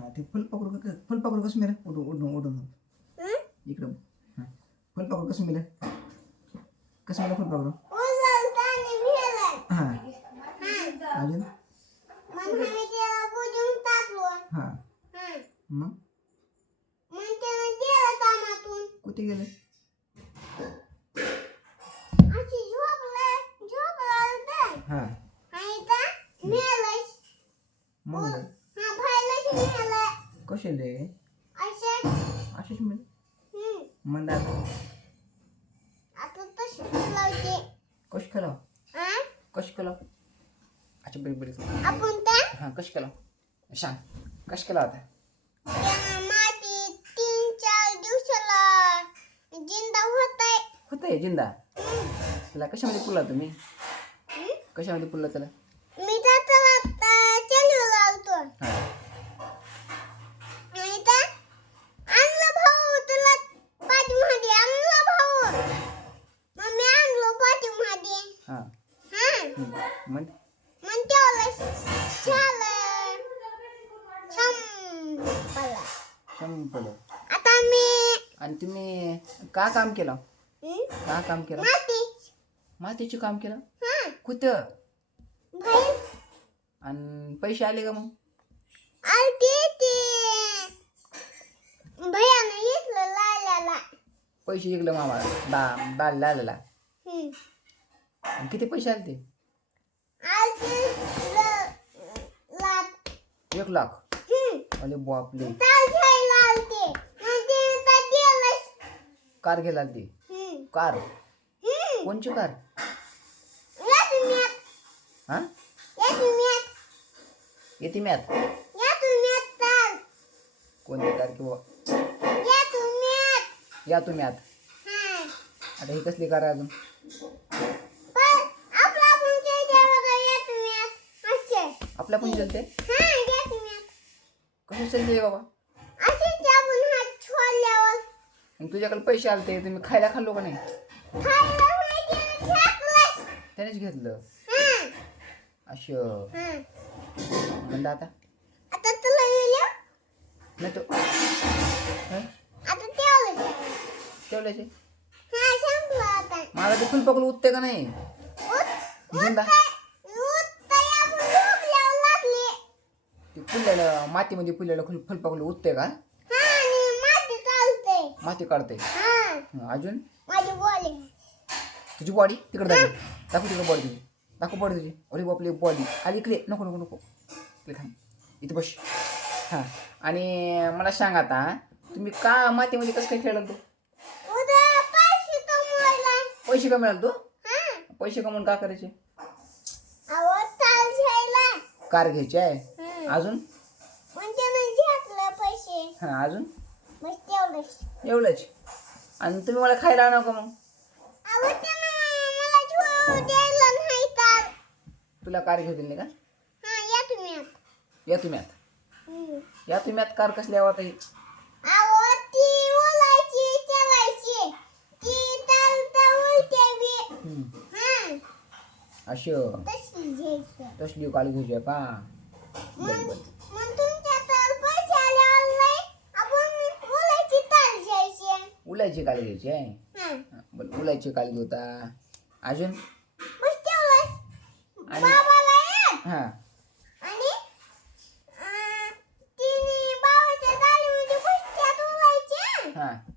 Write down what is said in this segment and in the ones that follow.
हा ते फुलपाखरू क- फुलपाखरू कसं मिळेल उडून उडून उडून? इकडं हा फुलपाखरू कसं मिळेल कसं मिळेल फुलपाखरू. हा हं. अजून. हा हं. मग. कुठे गेले अशी झोपलं, झोपलं होतं. हा आणि इथं मेलंय. मग हा, बाहेरच मेलंय. कशाले असं, असेच मिळेल हं. म्हणलं आता आता तशी लावते. कशी केला हं? कशी केला? अच्छा बरी बरी हा कशी केला? सांग कशी केला होता तीन चार दिवसाला जिंदा होत आहे जिंदा? त्याला कशामध्ये पुरला तुम्ही? कशामध्ये पुरला त्याला मी त्याला चालू लावतो हा आणि त्या आणलं भाऊ तुला पाठीमध्ये आणलं भाऊ मग मी आणलो पाठीमध्ये हा हा संपलं संपलं आता मी आणि तुम्ही का काम केलं? का काम केलं? मातीचे काम केलं? कुठं? बाहेर. आणि पैसे आले का मग? पैसे इकलं मामा दा लालेला हं. आणि किती पैसे आले ते आलती ल- लाट एक लाख. अरे बापले ताल घ्यायला आलते ते. कार. कार. कोणची कार. हा. येते मी आता या तुम्ही आत ताल. कोणती कार किंवा या तुम्ही आत. आता हं. कसली कार अजून. आपल्या पण चलते. बाबा असेच आपण हात छोडल्यावर मग तुझ्याकडे पैसे आलते तुम्ही खायला खाल्लो का नाही खायला. त्यानेच घेतलं हं. असं हं. म्हणलं आता आता तुला येलं? नाही तो हं? आता हा, संपलं. मला ते फुलपकलं उठते का नाही ते फुललेलं मातीमध्ये फुललेलं फुल फुलपकलं उठते का? हा, आणि माती काढते हा, हं, अजून? माझी. तुझी बॉडी तिकडे दाखव. दाखव तिकडे बॉडी तुझी. दाखव बॉडी तुझी. अरे बापले बॉडी आली इकडे. नको नको नको. इकडे थांब. इथे बस. हां. आणि मला सांग आता तुम्ही का मातीमध्ये कसं काय खेळला तू उद्या पैसे कमवायला. पैसे का मिळाल तू हा, पैसे कमवून का करायचे? अहो, चाल घ्यायला. कार घ्यायची आहे. अजून त्यानं घेतलं पैसे. हां अजून तेवढंच. एवढंच आणि तुम्ही मला खायला आणा का मग अहो, त्यानं मला झोप द्यायला नाही तर. तुला कार घेऊ दिली का हा, या तुम्ही आत. या तुम्ही आता. या तुम्ही आता कार कसली आवाज आहे अहो, ती चालायची. चालता. हं. असं तशी घ्यायची. तसली घ्यायची आहे का उलायची काळी घ्यायची आहे? बरं उलायची काळी होता अजून. आणि- हां. हां.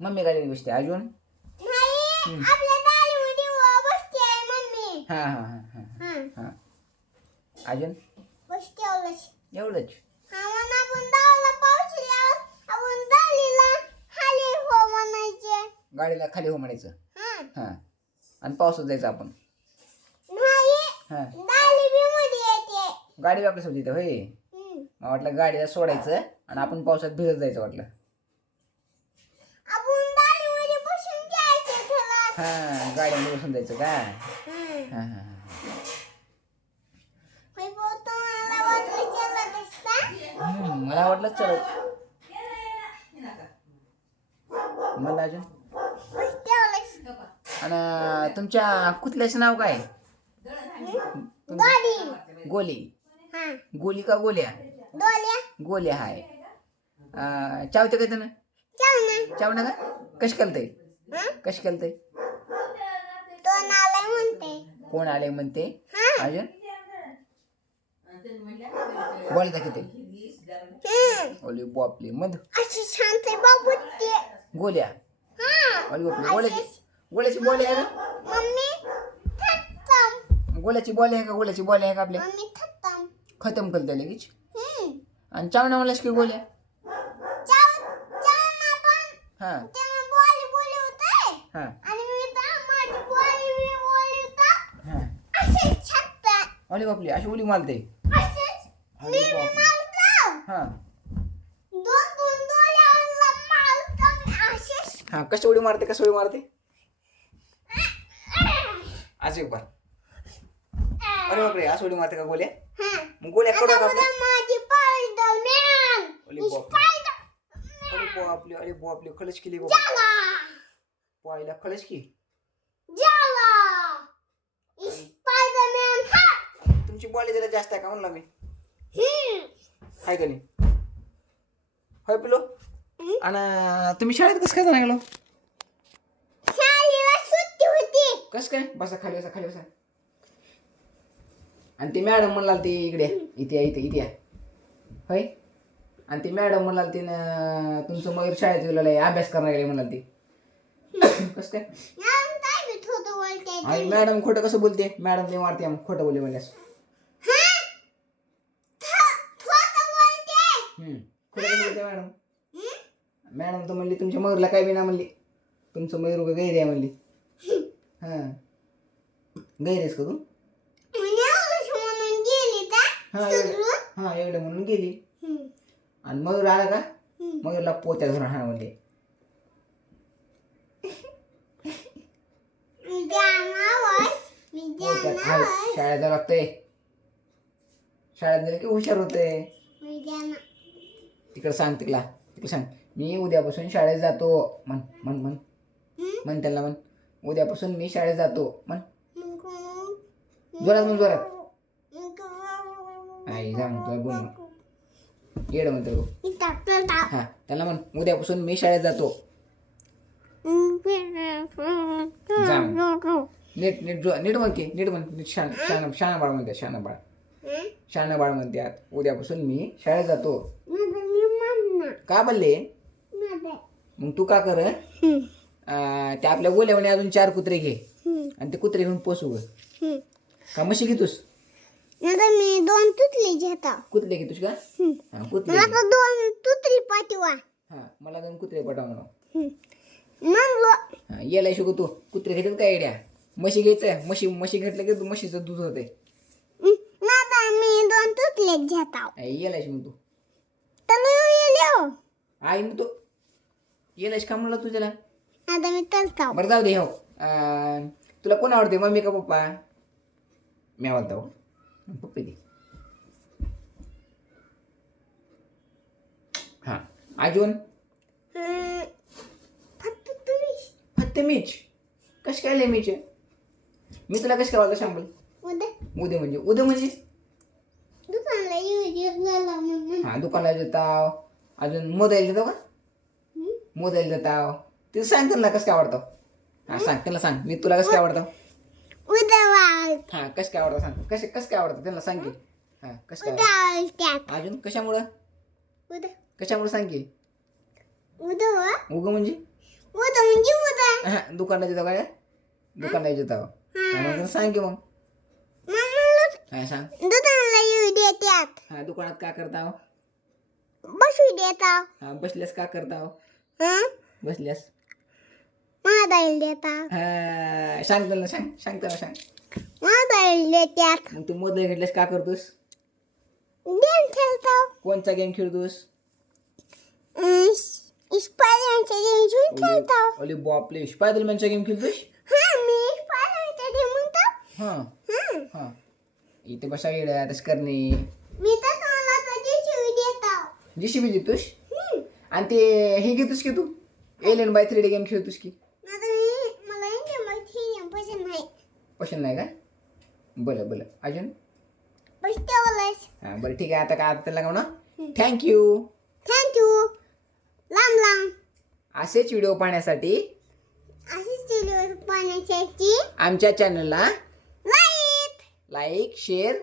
मम्मी गाडी बसते. अजून नाही, हम्म. आपल्या तालीमध्ये व बसते मम्मी. हां हां हां हां. हं, हां. अजून बस. एवढंच. हा, खाली हो म्हणायचे. गाडीला खाली हो म्हणायचं. हं. हां. आणि पावसात जायचं आपण. नाही, हां. दाली बी मध्ये येते. गाडी आपल्यासोबत येते होय. हं. मला वाटलं गाडीला सोडायचं आणि आपण पावसात भिजत जायचं वाटलं. दालीमध्ये बसून जायचं. हां गाडीमध्ये बसून जायचं का? चलत मला वाटलं चल मला अजून. आणि तुमच्या कुठल्याचं नाव काय? गोली. हा. गोली का गोल्या? गोल्या. हाय. चावते का त्यानं? चाव ना चाव ना का? कशी केलतंय? कशी केलतंय? कोण आले म्हणते? अजून बोल हं. ओली बापली मध. अशी शांत आहे बाबू ते. गोल्या. हा. ओली बापली गोल्याची गोल्याची बॉल आहे का? गोल्याची बॉल आहे का? गोल्याची बॉल आहे का आपल्या खतम करते लगेच. हं. आणि चावना म्हणलास की गोल्या हा त्यानं बॉल बोली होते हा आणि मी तर माझी बॉल मी बोली होता हा असे ओली बापली अशी उली मारते. असेच अरे मी बापरे. मारतो हा हा कशी उडी मारते कशी उडी मारते? आज एक बार. अरे बापरे असं उडी मारते का गोल्या मग गोल्या माझी स्पायडरमॅन अरे बापले खलच केली बाबा. पाहिला खलच की? तुमची बॉल जरा जास्त आहे का म्हणला मी. हाय का नाही? होय पिलो. आणि तुम्ही शाळेत कसं काय जाणार गेलो? शाळेला सुट्टी होती. कसं काय? बसा खाली बसा खाली बसा. आणि ती मॅडम म्हणाल ती इकडे इथे या, इथे इथे या. होय? आणि ती मॅडम म्हणाल ती न तुमचं मयूर शाळेत गेलेलं आहे अभ्यास करणार गेले म्हणाल ती. कसं काय? आणि मॅडम खोटं कसं बोलते? मॅडम ते मारते खोटं बोलले म्हणल्यास हा थ- थोडं बोलते हम्म. खोटं कसं बोलते मॅडम? मॅडम तर म्हणली तुमच्या मयूरला काय बी ना म्हणली. तुमचं मयूर का गैर आहे म्हणली. हां. गैर आहेस का तू? हा एवढं? हां म्हणून गेली. आणि मयूर आला का. मयूरला पोत्या धरून हा म्हणले शाळेत जावं लागतंय. शाळेत गेलं की हुशार होते तिकडे सांग तिकडला तिकडे सांग. मी उद्यापासून शाळेत जातो. म्हण म्हण म्हण? म्हण त्याला म्हण. उद्यापासून मी शाळेत जातो. म्हण. जोरात म्हण जोरात. आई तुला बोल येड म्हणतो. हा त्याला म्हण. उद्यापासून मी शाळेत जातो. नीट नीट जो नीट म्हण की नीट म्हण. नीट शान शान शाना बाळ म्हणते शाना बाळ? शाना बाळ म्हणतात उद्यापासून मी शाळेत जातो. का बोलले. मग तू का कर? त्या आपल्या गोल्यामध्ये अजून चार कुत्रे घे. आणि ते कुत्रे घेऊन पोसू ग. हं. का म्हशी घेतोस? आता मी दोन तुतली घेता कुत्रे घेतोस का? हं. कुत्रे घे. दोन तुतली पाठवा. हा मला दोन कुत्रे पटाव म्हणा यायला शिकू तू. कुत्रे घेतात काय आयडिया म्हशी घ्यायचं. म्हशी म्हशी घेतलं की म्हशीचं दूध होते. आता मी दोन तुतले घेता यायला शिकू तू. तर येलो आई मग तू यायला का म्हणलं तू त्याला आता मी तलकाव बरं जाऊ दे हो. अं, तुला कोण आवडते मम्मी का पप्पा? मी आवडतो हो. पप्पी दे. हा. अजून? हं. फक्त तुम्ही फक्त मीच? कश काय लय मीच मी तुला कसं काय आवडतं सांग बरं. उद्या. उद्या म्हणजे उद्या म्हणजे दुकानला येऊ झाला म्हणून हा दुकानाला देताव अजून मोदायला देतो का? मोदायला देताव ते सांग त्यांना कसं काय आवडतं. हा सांग त्यांना सांग. मी तुला कसं काय आवडतं? हा कसं काय आवडतं सांग. कसं कसं काय आवडतं त्यांना सांग की. हा कसं काय त्यात. अजून कशामुळं? उद्या. कशामुळे सांग की. उद्या वा उग म्हणजे? उद्या म्हणजे उद्या. हा दुकानला देतो काय दुकानला देतो हा मग सांग की मग. हा सांग? दुकानला येऊ देतात हा दुकानात का करताव? बसू देतात हा बसल्यास का करताव? हं? बसल्यास. मोबाईल देतात हा सांग त्यांना सांग सांग त्याला सांग. मोबाईल देतात मग तू मोदक घेतल्यास का करतोस? गेम खेळतात कोणचा गेम खेळतोस? स्पायडरचा गेम घेऊन खेळतात ओली बापले स्पायडरमॅनचा गेम खेळतोस? हा मी स्पायडरचा गेम म्हणतो. हा. हं. हा. इथे बसा गेल्या तसं करणे. मी तर तुम्हाला त्याची शिवी देतो जीसीबी देतोस? हं. आणि ते हे घेतोस की तू? Alien by three D game खेळतोस की? आता मी मला इंडियन गेम पसंत नाही पसंत नाही. का? बोला बोला अजून? बस तेवढंच हां बरं ठीक आहे. आता काय आता लागा ना? थँक्यू थँक्यू लांब लांब. असेच व्हिडिओ पाहण्यासाठी अशीच व्हिडिओ पाहण्यासाठी आमच्या चॅनलला लाईक शेअर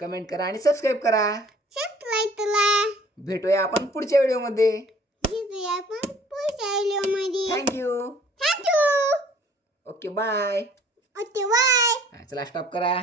कमेंट करा आणि सबस्क्राईब करा. सबस्क्राईबला भेटूया आपण पुढच्या व्हिडिओमध्ये. भेटूया आपण पुढच्या व्हिडिओमध्ये. Thank you thank you okay bye okay bye चला स्टॉप करा.